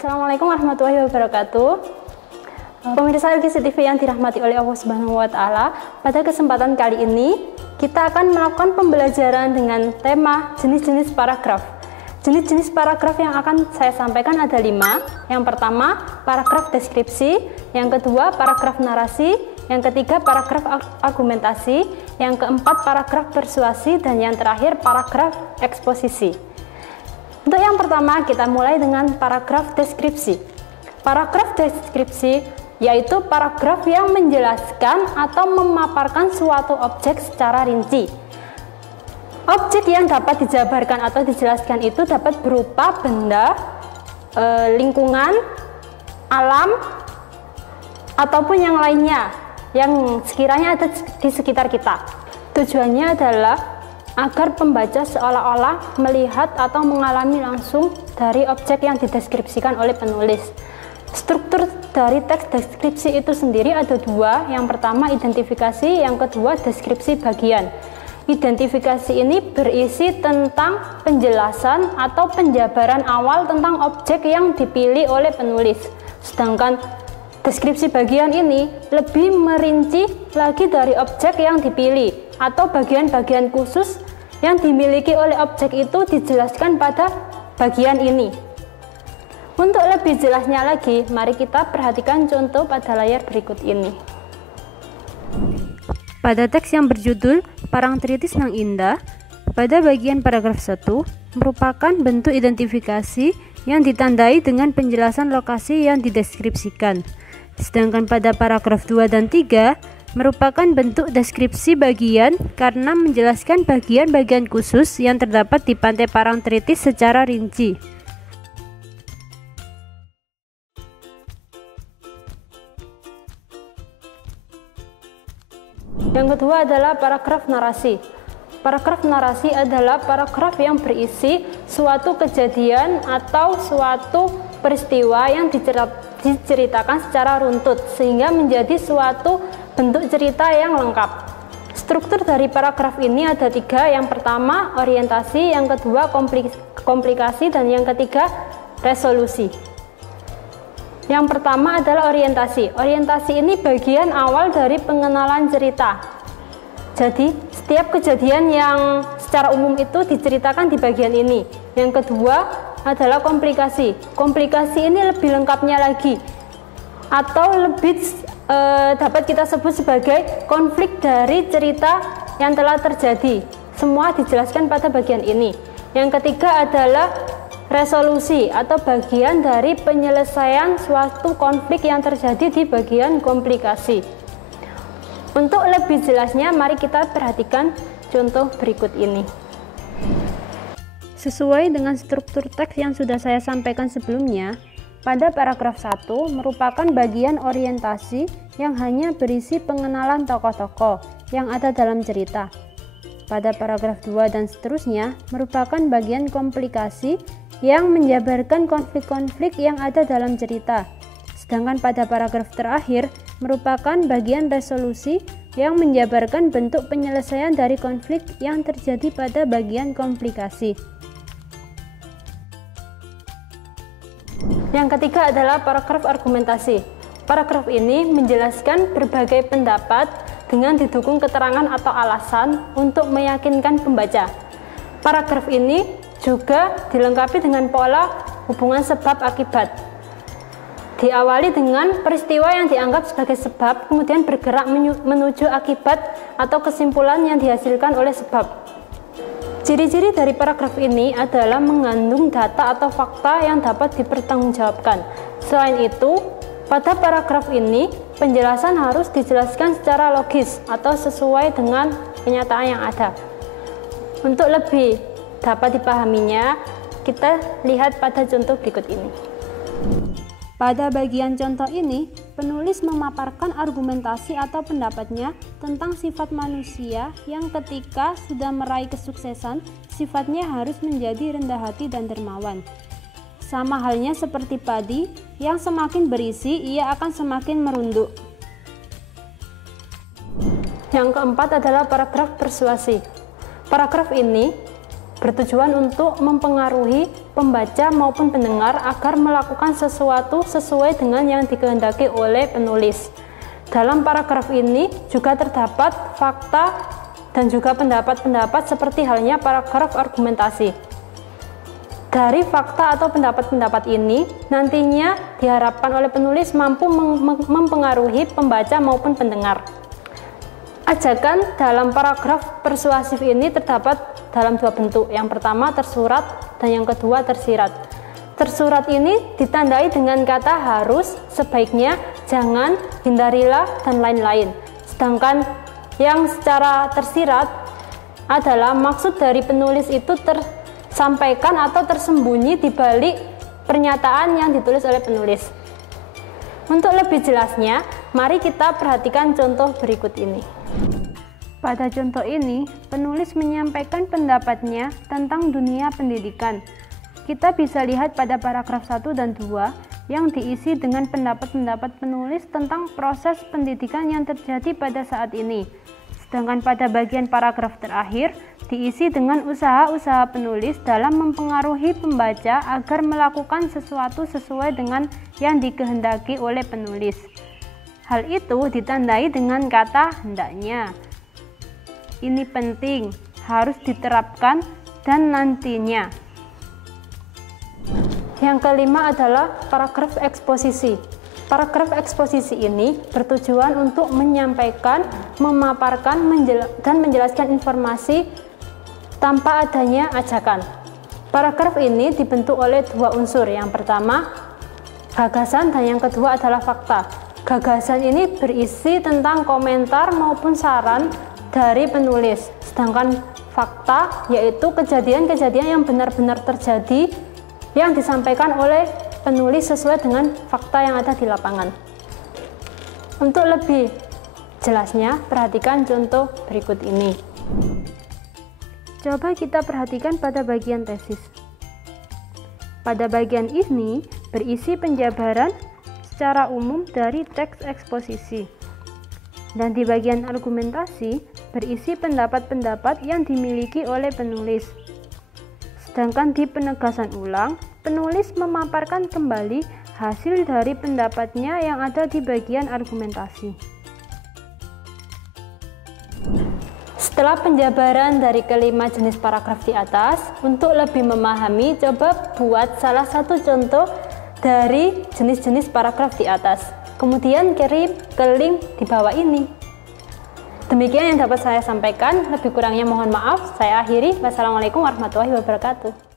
Assalamualaikum warahmatullahi wabarakatuh. Pemirsa LGC TV yang dirahmati oleh Allah Subhanahu wa Ta'ala, pada kesempatan kali ini kita akan melakukan pembelajaran dengan tema jenis-jenis paragraf. Jenis-jenis paragraf yang akan saya sampaikan ada 5. Yang pertama, paragraf deskripsi. Yang kedua, paragraf narasi. Yang ketiga, paragraf argumentasi. Yang keempat, paragraf persuasi. Dan yang terakhir, paragraf eksposisi. Untuk yang pertama, kita mulai dengan paragraf deskripsi. Paragraf deskripsi yaitu paragraf yang menjelaskan atau memaparkan suatu objek secara rinci. Objek yang dapat dijabarkan atau dijelaskan itu dapat berupa benda, lingkungan, alam, ataupun yang lainnya yang sekiranya ada di sekitar kita. Tujuannya adalah agar pembaca seolah-olah melihat atau mengalami langsung dari objek yang dideskripsikan oleh penulis. Struktur dari teks deskripsi itu sendiri ada 2. Yang pertama identifikasi, yang kedua deskripsi bagian. Identifikasi ini berisi tentang penjelasan atau penjabaran awal tentang objek yang dipilih oleh penulis. Sedangkan deskripsi bagian ini lebih merinci lagi dari objek yang dipilih atau bagian-bagian khusus yang dimiliki oleh objek itu dijelaskan pada bagian ini. Untuk lebih jelasnya lagi, mari kita perhatikan contoh pada layar berikut ini. Pada teks yang berjudul Parangtritis Nang Indah, pada bagian paragraf 1 merupakan bentuk identifikasi yang ditandai dengan penjelasan lokasi yang dideskripsikan. Sedangkan pada paragraf 2 dan 3 merupakan bentuk deskripsi bagian karena menjelaskan bagian-bagian khusus yang terdapat di Pantai Parangtritis secara rinci. Yang kedua adalah paragraf narasi. Paragraf narasi adalah paragraf yang berisi suatu kejadian atau suatu peristiwa yang diceritakan secara runtut sehingga menjadi suatu bentuk cerita yang lengkap. Struktur dari paragraf ini ada 3. Yang pertama orientasi, yang kedua komplikasi, dan yang ketiga resolusi. Yang pertama adalah orientasi. Orientasi ini bagian awal dari pengenalan cerita. Jadi setiap kejadian yang secara umum itu diceritakan di bagian ini. Yang kedua adalah komplikasi. Komplikasi ini lebih lengkapnya lagi, atau lebih dapat kita sebut sebagai konflik dari cerita yang telah terjadi. Semua dijelaskan pada bagian ini. Yang ketiga adalah resolusi atau bagian dari penyelesaian suatu konflik yang terjadi di bagian komplikasi. Untuk lebih jelasnya, mari kita perhatikan contoh berikut ini. Sesuai dengan struktur teks yang sudah saya sampaikan sebelumnya, pada paragraf 1 merupakan bagian orientasi yang hanya berisi pengenalan tokoh-tokoh yang ada dalam cerita. Pada paragraf 2 dan seterusnya merupakan bagian komplikasi yang menjabarkan konflik-konflik yang ada dalam cerita. Sedangkan pada paragraf terakhir merupakan bagian resolusi yang menjabarkan bentuk penyelesaian dari konflik yang terjadi pada bagian komplikasi. Yang ketiga adalah paragraf argumentasi. Paragraf ini menjelaskan berbagai pendapat dengan didukung keterangan atau alasan untuk meyakinkan pembaca. Paragraf ini juga dilengkapi dengan pola hubungan sebab akibat. Diawali dengan peristiwa yang dianggap sebagai sebab, kemudian bergerak menuju akibat atau kesimpulan yang dihasilkan oleh sebab. Ciri-ciri dari paragraf ini adalah mengandung data atau fakta yang dapat dipertanggungjawabkan. Selain itu, pada paragraf ini penjelasan harus dijelaskan secara logis atau sesuai dengan kenyataan yang ada. Untuk lebih dapat dipahaminya, kita lihat pada contoh berikut ini. Pada bagian contoh ini, penulis memaparkan argumentasi atau pendapatnya tentang sifat manusia yang ketika sudah meraih kesuksesan, sifatnya harus menjadi rendah hati dan dermawan. Sama halnya seperti padi, yang semakin berisi, ia akan semakin merunduk. Yang keempat adalah paragraf persuasi. Paragraf ini bertujuan untuk mempengaruhi pembaca maupun pendengar agar melakukan sesuatu sesuai dengan yang dikehendaki oleh penulis. Dalam paragraf ini juga terdapat fakta dan juga pendapat-pendapat seperti halnya paragraf argumentasi. Dari fakta atau pendapat-pendapat ini nantinya diharapkan oleh penulis mampu mempengaruhi pembaca maupun pendengar. Ajakan dalam paragraf persuasif ini terdapat dalam dua bentuk. Yang pertama tersurat dan yang kedua tersirat. Tersurat ini ditandai dengan kata harus, sebaiknya, jangan, hindarilah, dan lain-lain. Sedangkan yang secara tersirat adalah maksud dari penulis itu tersampaikan atau tersembunyi di balik pernyataan yang ditulis oleh penulis. Untuk lebih jelasnya, mari kita perhatikan contoh berikut ini. Pada contoh ini, penulis menyampaikan pendapatnya tentang dunia pendidikan. Kita bisa lihat pada paragraf 1 dan 2 yang diisi dengan pendapat-pendapat penulis tentang proses pendidikan yang terjadi pada saat ini. Sedangkan pada bagian paragraf terakhir diisi dengan usaha-usaha penulis dalam mempengaruhi pembaca agar melakukan sesuatu sesuai dengan yang dikehendaki oleh penulis. Hal itu ditandai dengan kata hendaknya. Ini penting, harus diterapkan, dan nantinya. Yang kelima adalah paragraf eksposisi. Paragraf eksposisi ini bertujuan untuk menyampaikan, memaparkan, dan menjelaskan informasi tanpa adanya ajakan. Paragraf ini dibentuk oleh dua unsur. Yang pertama, gagasan, dan yang kedua adalah fakta. Gagasan ini berisi tentang komentar maupun saran dari penulis, sedangkan fakta yaitu kejadian-kejadian yang benar-benar terjadi yang disampaikan oleh penulis sesuai dengan fakta yang ada di lapangan. Untuk lebih jelasnya, perhatikan contoh berikut ini. Coba kita perhatikan pada bagian tesis. Pada bagian ini berisi penjabaran secara umum dari teks eksposisi. Dan di bagian argumentasi berisi pendapat-pendapat yang dimiliki oleh penulis. Sedangkan di penegasan ulang, penulis memaparkan kembali hasil dari pendapatnya yang ada di bagian argumentasi. Setelah penjabaran dari kelima jenis paragraf di atas, untuk lebih memahami, coba buat salah satu contoh dari jenis-jenis paragraf di atas. Kemudian kirim ke link di bawah ini. Demikian yang dapat saya sampaikan, lebih kurangnya mohon maaf. Saya akhiri. Wassalamualaikum warahmatullahi wabarakatuh.